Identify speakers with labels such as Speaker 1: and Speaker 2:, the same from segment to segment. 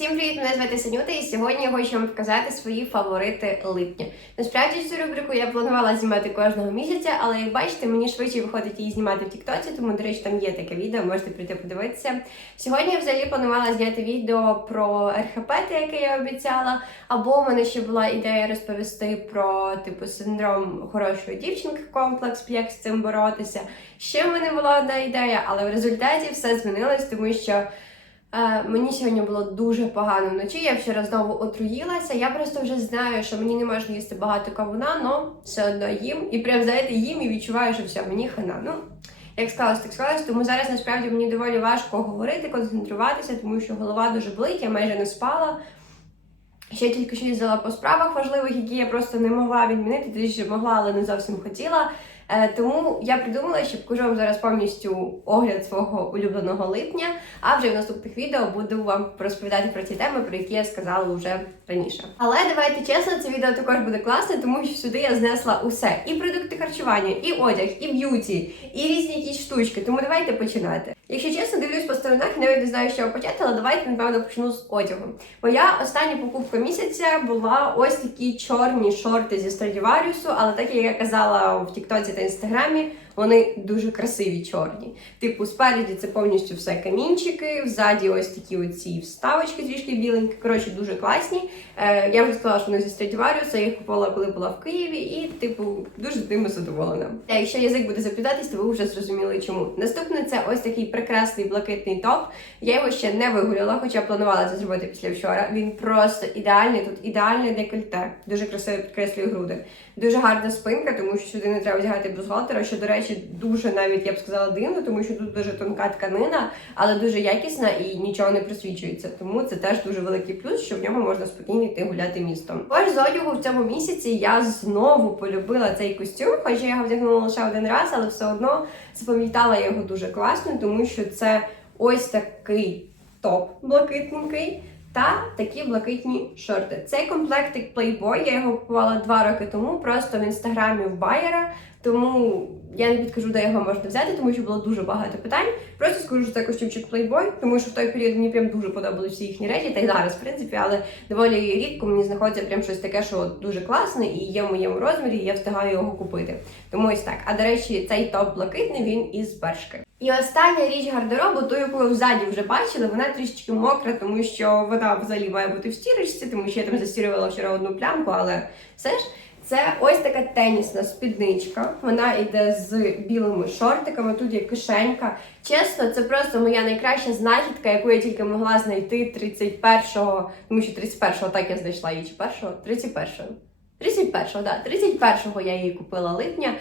Speaker 1: Всім привіт! Мене звати Санюта, і сьогодні я хочу вам показати свої фаворити липня. Насправді цю рубрику я планувала знімати кожного місяця, але як бачите, мені швидше виходить її знімати в Тіктоці, тому, до речі, там є таке відео, можете прийти подивитися. Сьогодні я взагалі планувала зняти відео про РХП, яке я обіцяла, або в мене ще була ідея розповісти про типу синдром хорошої дівчинки, комплекс, як з цим боротися. Ще в мене була одна ідея, але в результаті все змінилось, тому що. Е, мені сьогодні було дуже погано вночі. Я вчора знову отруїлася. Я просто вже знаю, що мені не можна їсти багато кавуна, але все одно їм. І прям знаєте, їм і відчуваю, що все, мені хана. Ну, як склалось, так склалось. Тому зараз насправді мені доволі важко говорити, концентруватися, тому що голова дуже болить, я майже не спала. Ще тільки що їздила по справах важливих, які я просто не могла відмінити, точніше могла, але не зовсім хотіла. Е, Тому я придумала, що покажу вам зараз повністю огляд свого улюбленого липня. А вже в наступних відео буду вам розповідати про ті теми, про які я сказала вже раніше. Але давайте чесно, це відео також буде класне, тому що сюди я знесла усе: і продукти харчування, і одяг, і б'юті, і різні якісь штучки. Тому давайте починати. Якщо чесно, дивлюсь по сторонах і навіть не знаю, чого почати, але давайте напевно почну з одягу. Моя остання покупка місяця була ось такі чорні шорти зі Страдіваріусу, але так як я казала в Тіктоці Інстаграмі, вони дуже красиві чорні. Типу, спереді це повністю все камінчики, взаді ось такі оці вставочки трішки біленькі. Коротше, дуже класні. Е, я вже сказала, що вони зі Страдіваріуса, я їх купувала, коли була в Києві, і, типу, дуже тими задоволена. Е, якщо язик буде заплітатись, то ви вже зрозуміли чому. Наступне це ось такий прекрасний блакитний топ. Я його ще не вигуляла, хоча планувала це зробити після вчора. Він просто ідеальний. Тут ідеальне декольте, дуже красиво підкреслює груди. Дуже гарна спинка, тому що сюди не треба вдягати бюстгальтера, що, до речі, дуже навіть я б сказала дивно, тому що тут дуже тонка тканина, але дуже якісна і нічого не просвічується. Тому це теж дуже великий плюс, що в ньому можна спокійно йти гуляти містом. Також з одягу в цьому місяці я знову полюбила цей костюм, хоча я його вдягнула лише один раз, але все одно запам'ятала його дуже класно, тому що це ось такий топ блакитненький. Та такі блакитні шорти. Цей комплектик Playboy, я його купувала два роки тому, просто в інстаграмі в Байера. Тому я не підкажу, де його можна взяти, тому що було дуже багато питань. Просто скажу, що це костюмчик Playboy, тому що в той період мені прям дуже подобалися всі їхні речі, та й зараз, в принципі, але доволі рідко мені знаходиться прям щось таке, що дуже класне і є в моєму розмірі, і я встигаю його купити. Тому ось так. А до речі, цей топ блакитний він із першки. І остання річ гардеробу, ту, яку ви взаді вже бачили, вона трішечки мокра, тому що вона взагалі має бути в стірочці, тому що я там застірювала вчора одну плямку, але все ж. Це ось така тенісна спідничка. Вона йде з білими шортиками. Тут є кишенька. Чесно, це просто моя найкраща знахідка, яку я тільки могла знайти 31-го, тому що 31-го так я знайшла її чи першого? 31-го. 31-го, да. 31-го я її купила липня.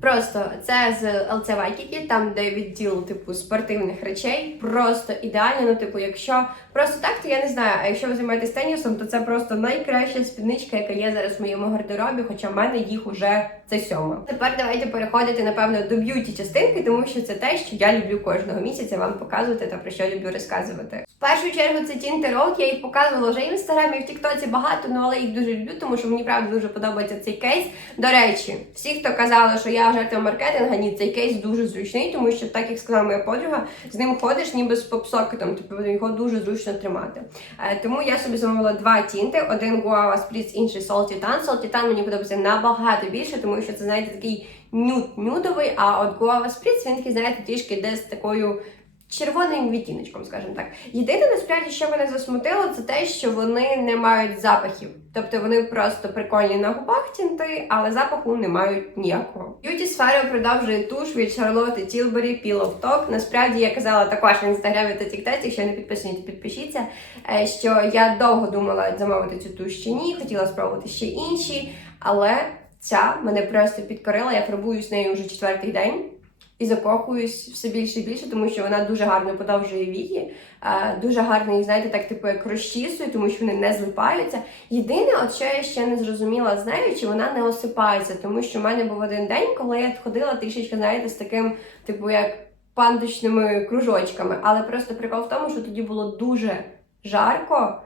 Speaker 1: Просто це з LC Waikiki, там де відділ типу спортивних речей. Просто ідеально. Ну, типу, якщо просто так, то я не знаю. А якщо ви займаєтесь тенісом, то це просто найкраща спідничка, яка є зараз в моєму гардеробі, хоча в мене їх уже це сьома. Тепер давайте переходити, напевно, до б'юті частинки, тому що це те, що я люблю кожного місяця вам показувати та про що люблю розказувати. В першу чергу це Tinte Road, я їх показувала вже і в інстаграмі, і в Тіктоці багато, ну але їх дуже люблю, тому що мені правда дуже подобається цей кейс. До речі, всі, хто казали, що я жертва маркетинга, ні, цей кейс дуже зручний, тому що, так як сказала моя подруга, з ним ходиш ніби з попсокетом, тобто його дуже зручно тримати. Е, тому я собі замовила два тінти: один Guava Spritz, інший Salty Tan. Salty Tan мені подобається набагато більше, тому що це, знаєте, такий нюд-нюдовий, а от Guava Spritz, він такий, знаєте, трішки йде з такою. Червоним відтіночком, скажімо так. Єдине, насправді, що мене засмутило, це те, що вони не мають запахів. Тобто вони просто прикольні на губах тінти, але запаху не мають ніякого. Б'юті сфера продовжує туш від Charlotte Tilbury Pillow Talk. Насправді я казала також в інстаграмі та тіктоці, якщо не підписані, то підпишіться. е, Що я довго думала замовити цю туш чи ні, хотіла спробувати ще інші, але ця мене просто підкорила. Я фарбуюсь нею вже четвертий день. І закохуюсь все більше і більше, тому що вона дуже гарно подовжує вії, дуже гарно їх, знаєте, так типу як розчісує, тому що вони не злипаються. Єдине, от що я ще не зрозуміла з нею, чи вона не осипається, тому що в мене був один день, коли я ходила трішечки, знаєте, з таким, типу, як пандочними кружочками. Але просто прикол в тому, що тоді було дуже жарко.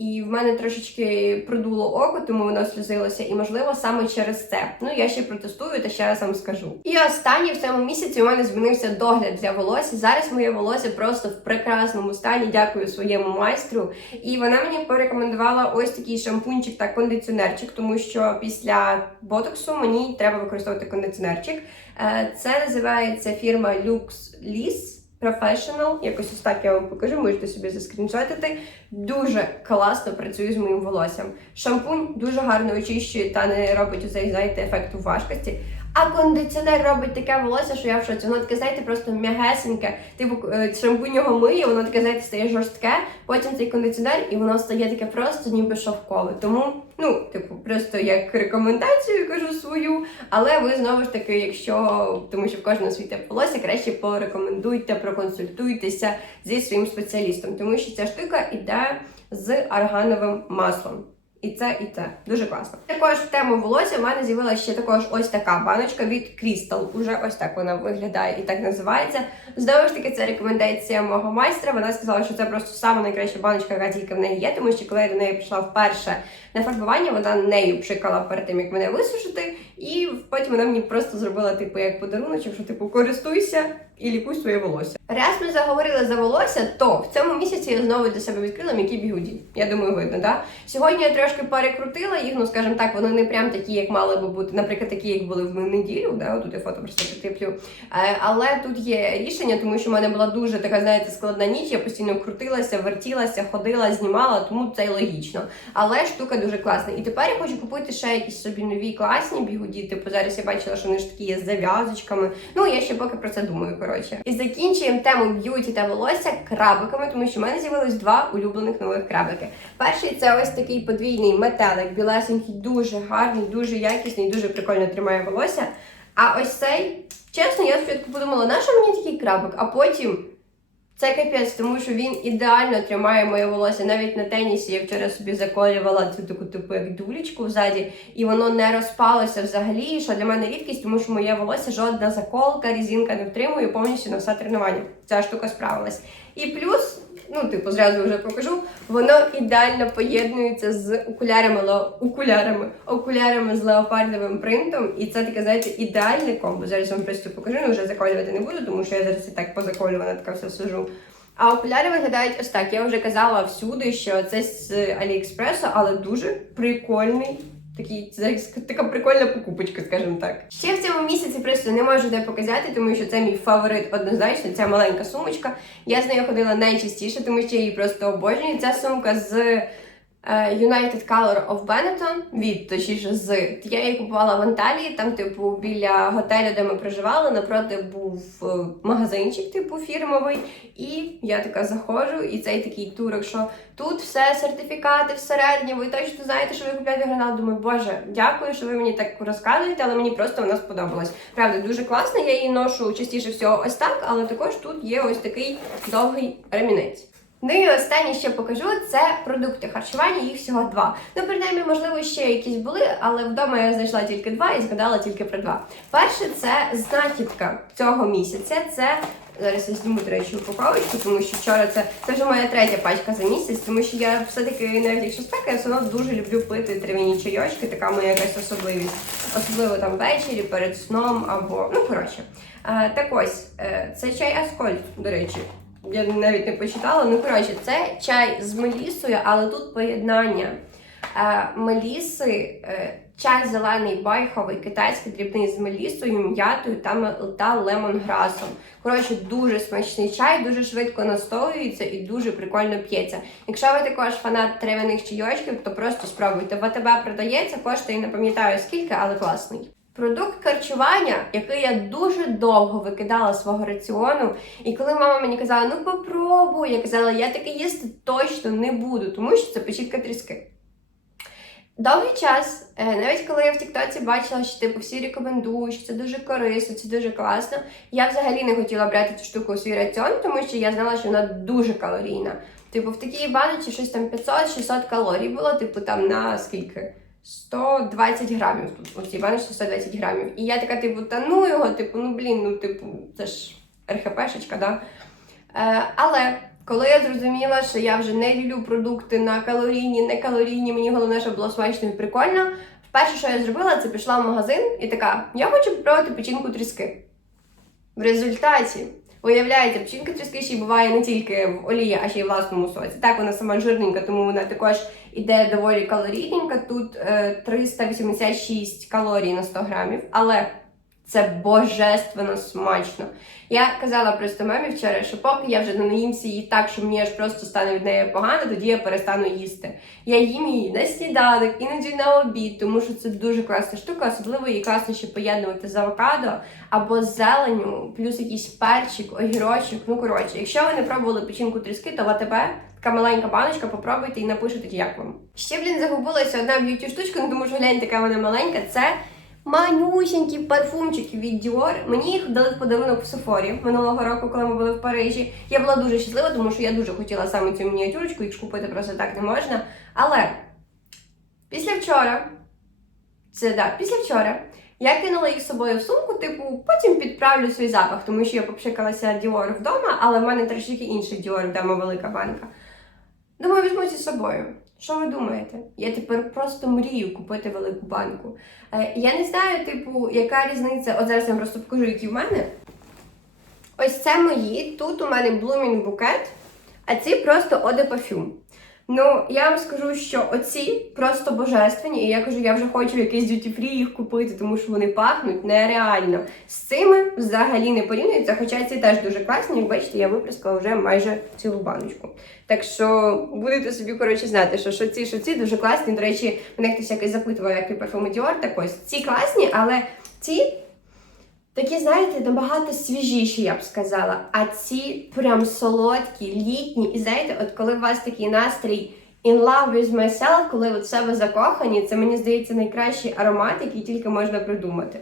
Speaker 1: І в мене трошечки продуло око, тому воно сльозилося, і можливо саме через це. Ну я ще протестую та ще раз вам скажу. І останнє в цьому місяці у мене змінився догляд для волосся. Зараз моє волосся просто в прекрасному стані. Дякую своєму майстру. І вона мені порекомендувала ось такий шампунчик та кондиціонерчик, тому що після ботоксу мені треба використовувати кондиціонерчик. Е, Це називається фірма Lux Lis. Professional, якось ось так я вам покажу, можете собі заскріншотити. Дуже класно працює з моїм волоссям. Шампунь дуже гарно очищує та не робить цей знаєте, ефекту важкості. А кондиціонер робить таке волосся, що я в шоці. Воно таке, знаєте, просто м'ягесеньке. Типу е, шампунь його миє, воно таке, знаєте, стає жорстке. Потім цей кондиціонер, і воно стає таке просто ніби шовкове. Тому, ну, типу, просто як рекомендацію кажу свою. Але ви знову ж таки, якщо тому що в кожного свій волосся, краще порекомендуйте, проконсультуйтеся зі своїм спеціалістом, тому що ця штука йде з аргановим маслом. І це, і це дуже класно. Також в тему волосся в мене з'явилася ще також ось така баночка від Crystal. Уже ось так вона виглядає і так називається. Знову ж таки, це рекомендація мого майстра. Вона сказала, що це просто сама найкраща баночка, яка тільки в неї є, тому що коли я до неї прийшла вперше на фарбування, вона нею пшикала перед тим, як мене висушити, і потім вона мені просто зробила, типу, як подарунок, що типу користуйся і лікуй своє волосся. Раз ми заговорили за волосся, то в цьому місяці я знову для себе відкрила м'які бігуді. Я думаю, видно, да? Сьогодні я трошки перекрутила їх, ну скажімо так, вони не прям такі, як мали би бути, наприклад, такі, як були в неділю, да? Отут я фото просто прикріплю. Е, Але тут є рішення, тому що в мене була дуже така, знаєте, складна ніч. Я постійно крутилася, вертілася, ходила, знімала, тому це й логічно. Але штука дуже класна. І тепер я хочу купити ще якісь собі нові класні бігуді. Типу зараз я бачила, що вони ж такі є з зав'язочками. Ну я ще поки про це думаю. Коротше, і закінчуємо тему б'юті та волосся крабиками, тому що в мене з'явилось два улюблених нових крабики. Перший це ось такий подвійний метелик, білесенький, дуже гарний, дуже якісний, дуже прикольно тримає волосся. А ось цей, чесно, я спочатку подумала, на що мені такий крабик, а потім. Це капець, тому що він ідеально тримає моє волосся. Навіть на тенісі я вчора собі заколювала цю таку типу як дулечку ззаді, і воно не розпалося взагалі. Що для мене рідкість, тому що моє волосся жодна заколка, різинка не втримує повністю на все тренування. Ця штука справилась. І плюс, ну типу, зразу вже покажу, воно ідеально поєднується з окулярами, окулярами, окулярами з леопардовим принтом. І це таке, знаєте, ідеальне комбо. Зараз вам просто покажу, але вже заколювати не буду, тому що я зараз і так позаколювана така все сижу. А окуляри виглядають ось так. Я вже казала всюди, що це з Аліекспресу, але дуже прикольний. Такий це така прикольна покупочка, скажімо так. Ще в цьому місяці просто не можу де показати, тому що це мій фаворит однозначно. Ця маленька сумочка. Я з нею ходила найчастіше, тому що я її просто обожнюю. Ця сумка з United Color of Benetton, від точніше з я її купувала в Анталії, там, типу, біля готелю, де ми проживали, напроти був е, магазинчик, типу, фірмовий. І я така заходжу, і цей такий турок, що тут все сертифікати всередині, ви точно знаєте, що ви купляєте гранат. Думаю, боже, дякую, що ви мені так розказуєте, але мені просто вона сподобалась. Правда, дуже класно, я її ношу частіше всього ось так, але також тут є ось такий довгий ремінець. Ну і останнє, що покажу, це продукти харчування, їх всього два. Ну, принаймні, можливо, ще якісь були, але вдома я знайшла тільки два і згадала тільки про два. Перше, це знахідка цього місяця. Це зараз я зніму, до речі, упаковочку, тому що вчора це, це вже моя третя пачка за місяць, тому що я все-таки, навіть якщо спека, я все одно дуже люблю пити трав'яні чайочки, така моя якась особливість. Особливо там ввечері, перед сном або. Ну, коротше. Е, так ось, е, це чай Аскольд, до речі. Я навіть не почитала. Ну, коротше, це чай з мелісою, але тут поєднання е, меліси, е, чай зелений байховий, китайський дрібний з мелісою, м'ятою та, та лемонграсом. Коротше, дуже смачний чай, дуже швидко настоюється і дуже прикольно п'ється. Якщо ви також фанат трав'яних чайочків, то просто спробуйте. В АТБ продається, коштує не пам'ятаю скільки, але класний. Продукт харчування, який я дуже довго викидала свого раціону, і коли мама мені казала, ну попробуй, я казала, я таке їсти точно не буду, тому що це печітка тріски. Довгий час, е, навіть коли я в Тіктоці бачила, що типу всі рекомендують, що це дуже корисно, це дуже класно. Я взагалі не хотіла брати цю штуку у свій раціон, тому що я знала, що вона дуже калорійна. Типу, в такій баночці щось там 500-600 калорій було, типу там на скільки? 120 грамів тут. Цій баночці 120 грамів. І я така, типу, та ну його, типу, ну блін, ну типу, це ж РХПшечка, да? Е, але Коли я зрозуміла, що я вже не ділю продукти на калорійні, не калорійні, мені головне, щоб було смачно і прикольно. Перше, що я зробила, це пішла в магазин і така: я хочу попробувати печінку тріски. В результаті, виявляється, печінка тріскиші буває не тільки в олії, а ще й в власному соці. Так, вона сама жирненька, тому вона також іде доволі калорійненька. Тут е, 386 калорій на 100 грамів, але це божественно смачно. Я казала просто мамі вчора, що поки я вже не наїмся її так, що мені аж просто стане від неї погано, тоді я перестану їсти. Я їм її на сніданок, іноді на обід, тому що це дуже класна штука, особливо її класно ще поєднувати з авокадо або з зеленю, плюс якийсь перчик, огірочок. Ну коротше, якщо ви не пробували печінку тріски, то в АТБ така маленька баночка, попробуйте і напишете, як вам. Ще, блін, загубилася одна б'юті штучка, ну тому що гляньте, яка вона маленька. Це манюсінькі парфумчики від Dior. Мені їх дали в подарунок в Сефорі минулого року, коли ми були в Парижі. Я була дуже щаслива, тому що я дуже хотіла саме цю мініатюрочку, їх купити просто так не можна. Але після вчора, це так, після вчора. Я кинула їх з собою в сумку, типу, потім підправлю свій запах, тому що я попшикалася Dior вдома, але в мене трішки інший Dior вдома велика банка. Думаю, візьму зі собою. Що ви думаєте? Я тепер просто мрію купити велику банку. Е, я не знаю, типу, яка різниця. От зараз я вам просто покажу, які в мене. Ось це мої. Тут у мене Blooming букет, а ці просто de Parfum. Ну, я вам скажу, що оці просто божественні, і я кажу, я вже хочу якийсь free їх купити, тому що вони пахнуть нереально. З цими взагалі не порівнюються, хоча ці теж дуже класні. Як бачите, я виприскала вже майже цілу баночку. Так що будете собі коротше знати, що, що ці, що ці дуже класні. До речі, мене хтось якось запитував, які парфуми Dior, так ось ці класні, але ці. Такі, знаєте, набагато свіжіші, я б сказала. А ці прям солодкі, літні. І знаєте, от коли у вас такий настрій in love with myself, коли от в себе закохані, це мені здається найкращий аромат, який тільки можна придумати.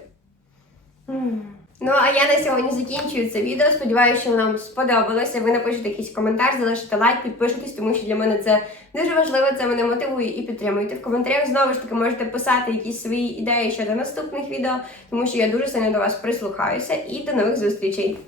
Speaker 1: Ну, а я на сьогодні закінчую це відео. Сподіваюся, що вам сподобалося. Ви напишете якийсь коментар, залишите лайк, підпишитесь, тому що для мене це дуже важливо. Це мене мотивує і підтримуйте. В коментарях знову ж таки можете писати якісь свої ідеї щодо наступних відео, тому що я дуже сильно до вас прислухаюся. І до нових зустрічей!